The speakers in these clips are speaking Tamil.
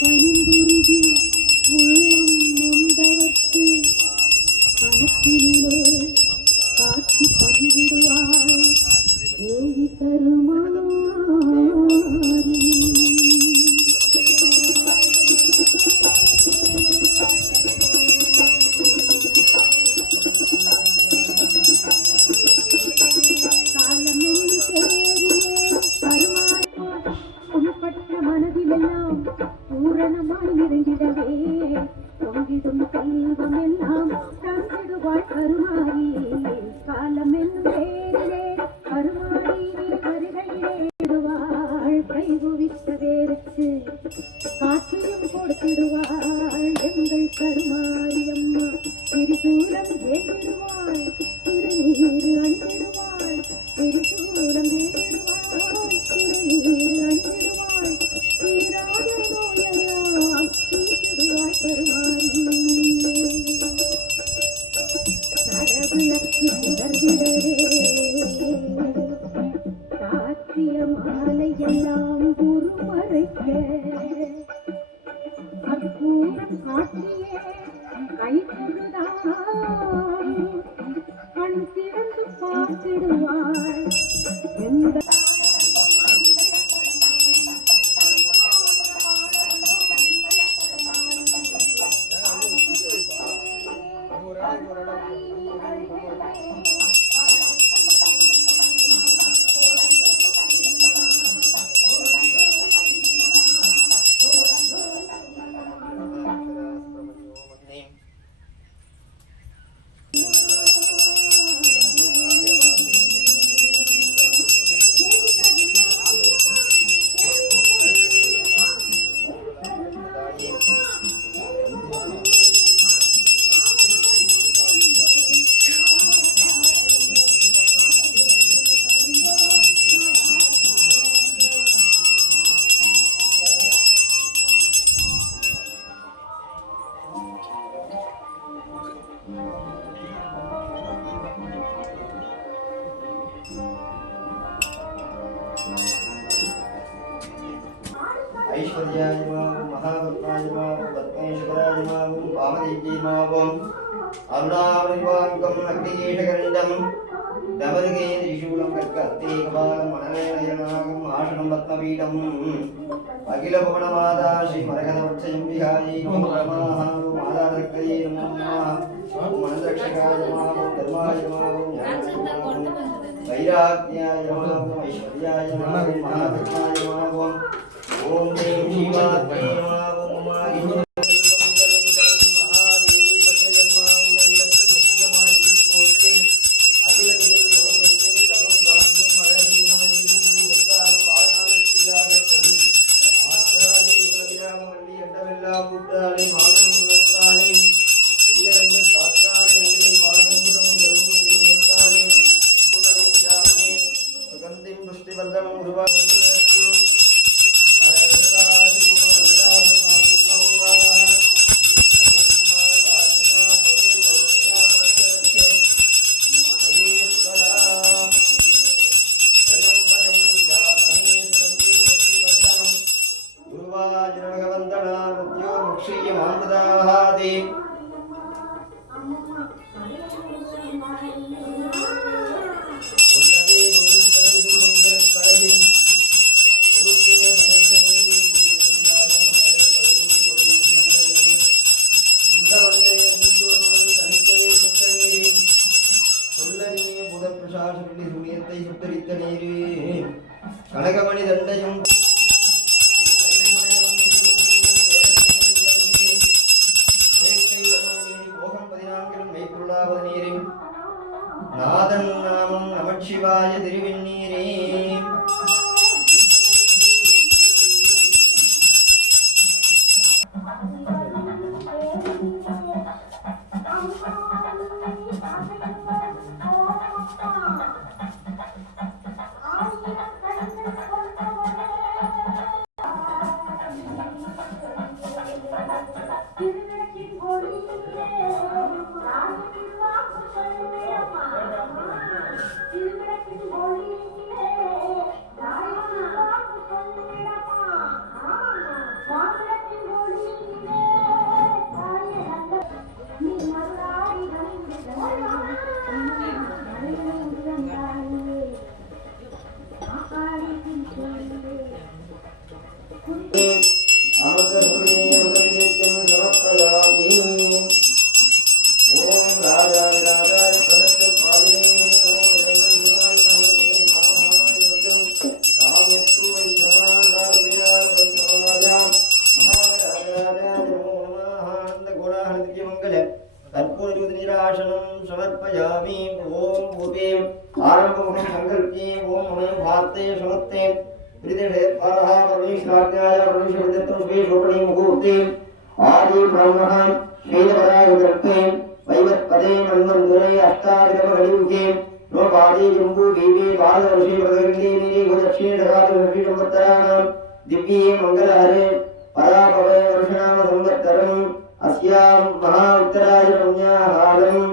பணிந்துருகி உள்ளம் நொந்தவர்க்கு கணக்கிலே காட்சி தந்திடுவாள் தேவி கருமாரி. மனதிலெல்லாம் பூரணமாய் நிறைந்திடவே பொங்கிடும் செல்வம் எல்லாம் தந்திடுவாள் கருமாரி. காலம் என்னும் பேரிலே கருமாரி வருகையிலே விடுவாள் கைகுவித்த வேருக்கு காற்றையும் கொடுத்திடுவாள் எங்கள் கருமாரி அம்மா. திரிசூலம் ஏந்திடுவாள் திருநீர் அணிந்திடுவாள் திரிசூலம் ஏந்திடுவாள் திருநீர் அணிந்திடுவாள் தீராத நோயெல்லாம் தீர்த்திடுவாள் கருமாரி. தடவிளக்கு சுடர்விடவே சாத்திய மாலையெல்லாம் குருமறைக்க அற்பூரம் காட்டியே கை தொழுதாள் கண் திறந்து பார்த்திடுவாள் எந்த ऐश्वर्याय नमः महाभक्ताय नमः पद्मेश्वराय नमः वामदेव्यै नमः अरुणावनिवाङ्कम् अग्निकेशकरण्डम् दमदगे त्रिशूलं कट्कत्ते कपालं मननयनयनागम् आशनं पद्मपीठम् अखिलभुवनमाता श्रीमरकथवक्षयं विहायै नमो नमः मातादक्तये नमो नमः मनरक्षकाय नमः धर्माय नमः वैराग्याय नमः ऐश्वर्याय नमः महाभक्ताय नमः ओम देव शिवात्मै नमः ओम माहि महादेवी पतयम्मा उन्नति सत्यमाय पोष्टे अखिल विजय लोकेते तमं दान्यं मयदीनमयदीनि संतानं वाणालक्ष्यागच्छन् आचार्य विरामवल्ली अड्डवेल्ला बुद्धाले माधवं पुरस्ताले उदियरंग शास्त्राले उदिय पासंगुतं धर्मं निर्ताले पुनरं जामहे सुगन्धिं पुष्टिवर्धनं उर्वाणीयस्तु கனகமணி தண்டையும் நாதன் நாமம் நமச்சிவாய திருவெண்ணீரே पुष्पाशनं समर्पयामि। ओम भूते आरंभमुखं संकल्प्ये ओम नमः भाते समत्ते प्रीतिषेत्वारः परमेश्वराज्ञाय परमेश्वरदत्तमुखे शोभने मुहूर्ते आदि ब्रह्मः श्रीधरायुधर्थे वैवत्पदे मन्वन्तरे अष्टाविधमकलियुगे नोपादि जम्बू देवी बालवर्षे प्रदगन्धे नीरे गोदक्षिणे ढगादिवर्षे संवत्सराणां दिव्ये मङ्गलहरे परापवे वर्षणाम संवत्सरम् अस्यां महा उत्तराय रम्याहारम्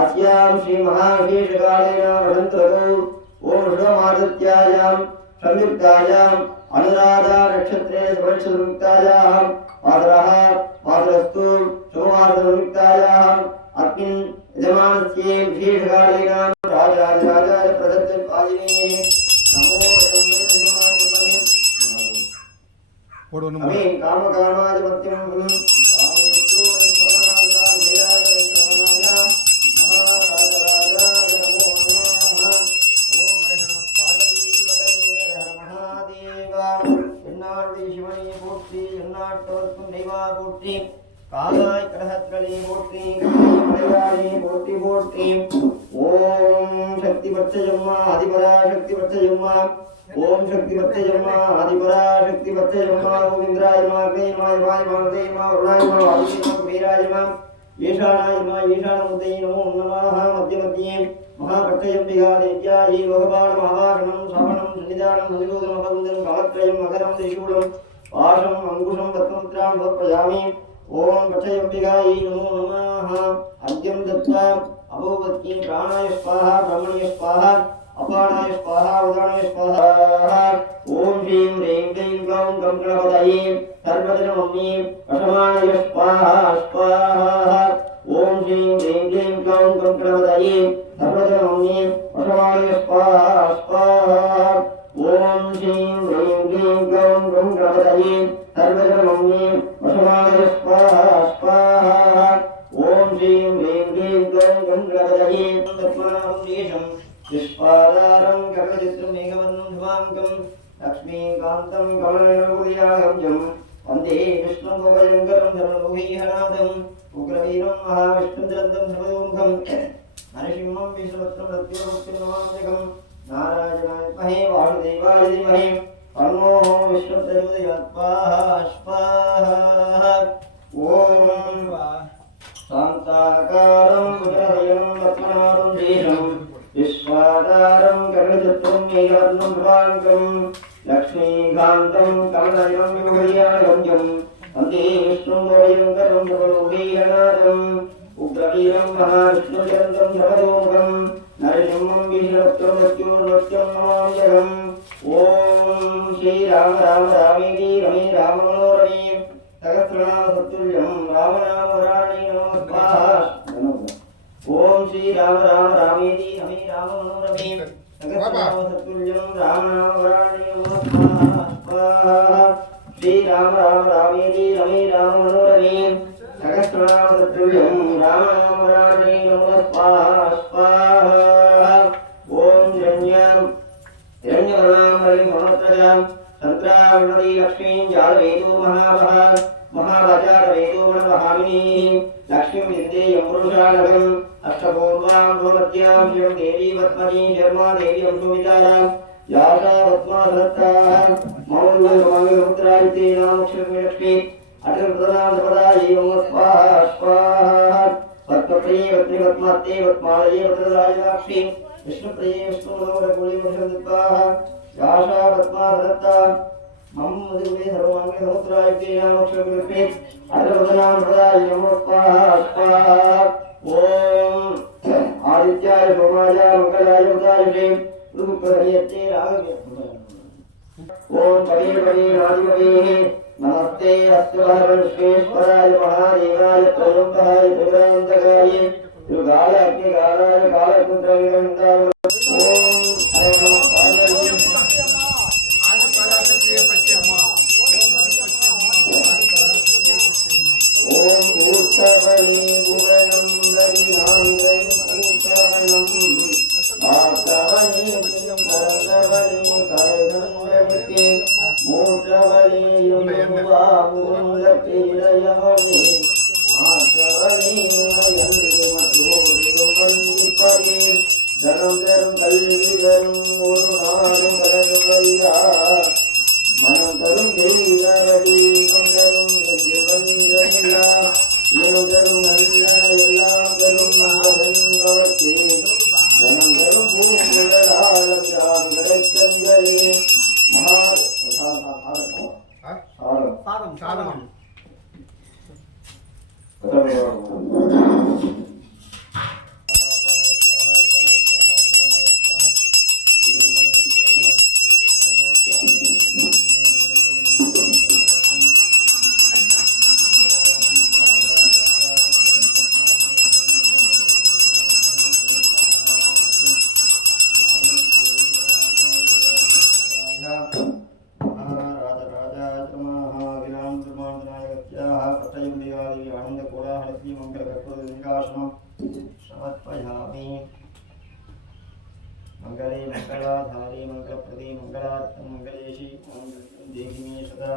अस्यां श्री महाविशेषकालेन वसन्तऋतौ ओम शुभमादित्यायां संयुक्तायाम् अनुराधा नक्षत्रे सुवर्णसंयुक्तायां पादरः पादरस्तु सोमवाससंयुक्तायाम् अस्मिन् यजमानस्य विशेषकालेन राजाधिराजाय प्रदत्तपादिने नमो यजमानाय अमीन कामकामाय मत्यं कामयत्रो वैश्रवणाय वीराय वैश्रवणाय महाराजराजाय नमो नमः। ओम हर पार्वती पतये हर महादेव என்னாடுடைய சிவனை போற்றி எந்நாட்டவர்க்கும் தெய்வா போற்றி காலாய் கடகத்களே போற்றி மலையாளே போற்றி போற்றி ஓம் சக்தி பட்சயம்மா அதிபரா சக்தி பட்சயம்மா ஓம் சக்தி பட்சயம்மா அதிபரா சக்தி பட்சயம்மா ஓம் இந்திராய நம அக்னேயமாய வாய மானதே நம வருணாய நம வாயுவே நம வீராய நம ஈசானாய நம ஈசானமுதே நமோ நமः மத்திய மத்தியே महापट्टयम्बिका देव्यायै भगवान् श्रवणं सन्निधानं सनिरोधनं भगवन्तं कालत्रयं मकरं त्रिशूलं पाशं अङ्कुशं पद्ममुद्रां समर्पयामि। ओम पट्टयम्बिकायै नमो नमः। अर्घ्यं दत्त्वा अभोवत्यै प्राणाय स्वाहा ब्रह्मणे स्वाहा अपानाय स्वाहा उदानाय स्वाहा। ओम ह्रीं ह्रीं क्लीं ग्लौं गं गणपतये सर्वजनमम्ये वशमानय स्वाहा स्वाहा। ओम ह्रीं ह्रीं क्लीं ग्लौं गं गणपतये सर्वजनमम्ये वशमानय स्वाहा स्वाहा। ओम ह्रीं ह्रीं क्लीं ग्लौं गं गणपतये सर्वजनमम्ये वशमानय स्वाहा स्वाहा। ओम ह्रीं ह्रीं क्लीं ग्लौं गं गणपतये तत्मनामं पुष्पादारं गगनचित्रं मेघवर्णं शुभाङ्गं लक्ष्मीकान्तं कमलनयनमुदयागम्यं वन्दे विष्णुं भवभयङ्करं सर्वलोकैकनाथम् उग्रवीरं महाविष्णुं सर्वतोमुखं नरसिंहं विष्णुवक्त्रं सत्यवक्त्रं नमाम्यहं नारायणाय महे वासुदेवाय धीमहि तन्नो विष्णुप्रचोदयात् स्वाहा। ओम शान्ताकारं भुजनयनं पद्मनाभं देशं विश्वाधारं गगनचत्रं मेघवर्णं शुभाङ्गं लक्ष्मीकान्तं कमलनयनं विभूषयागम्यं वन्दे विष्णुं भवभयङ्करं सर्वलोकैकनाथम् उग्रवीरं महाविष्णुचरन्तं सर्वतोमुखं नरसिंहं विष्णुवक्त्रं सत्यवक्त्रं नमाम्यहम्। ओम श्रीराम राम रामेति रमे राम मनोरमे सहस्रनाम तत्तुल्यं रामनाम वराणे नमः स्वाहा। ओम श्रीराम राम रामेति रमे राम मनोरमे सहस्रनाम तत्तुल्यं रामनाम वराणे नमः स्वाहा। श्रीराम राम रामेति रमे राम मनोरमे सहस्रनाम तत्तुल्यं रामनाम वराणे नमः स्वाहा। ओम हिरण्यवर्णां चन्द्रावृणदी लक्ष्मीं जालवेदो महाभाजारवेदो मनवहामिनीं लक्ष्मीं विन्देयं पुरुषानगम् अष्टपूर्वां भवत्यां शिवं देवी पद्मनी शर्मा देवी अंशुविदारां यासा पद्मासनत्ताः मौल्यमङ्गलमुद्रायिते नामक्षरं लक्ष्मी अटलप्रदां सपदायै नमः स्वाहा स्वाहा। पद्मप्रिये पत्नी पद्मात्ते पद्मालये पत्रदायिनाक्षी विष्णुप्रिये विष्णुमनोहरकुले वर्षदत्ताः यासा पद्मासनत्ता मम मधुरे सर्वाङ्गसमुद्रायिते नामक्षरं लक्ष्मी अटलप्रदां सपदायै नमः स्वाहा स्वाहा। ओम आदित्याय सोमाय मंगलाय उदायते रुद्रहरियते राघवे। ओम परे परे नादिपरे नमस्ते अस्वरश्वेश्वराय महादेवाय त्रयंबकाय त्रिपुरान्तकाय दुर्गाय अग्निकालाय कालकुन्द्रविनन्दाय। ओम हरे नमः पार्वती ओम भूतवली भुवनं दरिनांगं भूतवनं आतवली करवली करगंगवती मूर्तवली युवा मुकुंदपीडयवली தனம் தரும் கல்வி தரும் ஒரு நாளும் கலந்து வருகிறா மனம் தரும் தெய்வடி தரும் என்று வந்தெல்லா இனம் தரும் நல்ல எல்லாம் தரும் அவர்க்கு தனம் தரும் பூங்குழலாலம் யாம் கிடைத்தங்களே மகா சாதம் சாதம் मंगले मंगलाधारी मंगलप्रदे मंगलार्थं मंगलेशी देहि मे सदा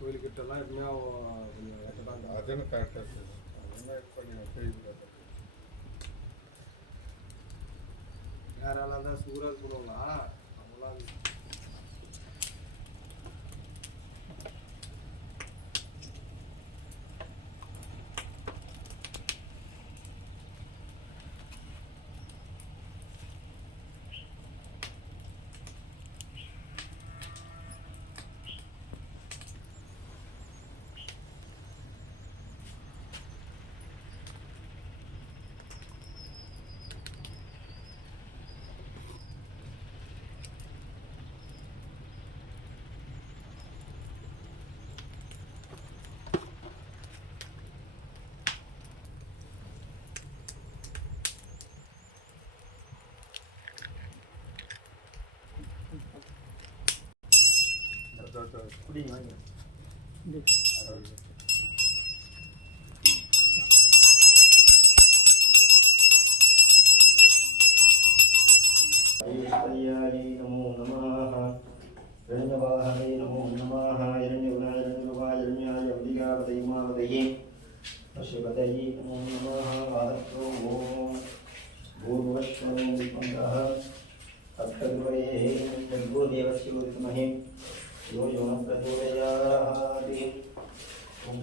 கோயிலுக்கிட்டலாம் எப்படியா அதுன்னு கரெக்டாக யாரெல்லாம் தான் சூறாக பண்ணுவாங்களா அவங்களாம் குடி வாங்க नमो नमः हिरण्यवाहने नमो नमः हिरण्यगुणाय हिरण्यरूपाय हिरण्याय अम्बिकापतये उमापतये पशुपतये नमो नमः वाहत्रो ओम भूर्भुवस्वं विद्मः तत्सवितुर्वरेण्यं भर्गो देवस्य धीमहि यो यो न प्रचोदयात् ओम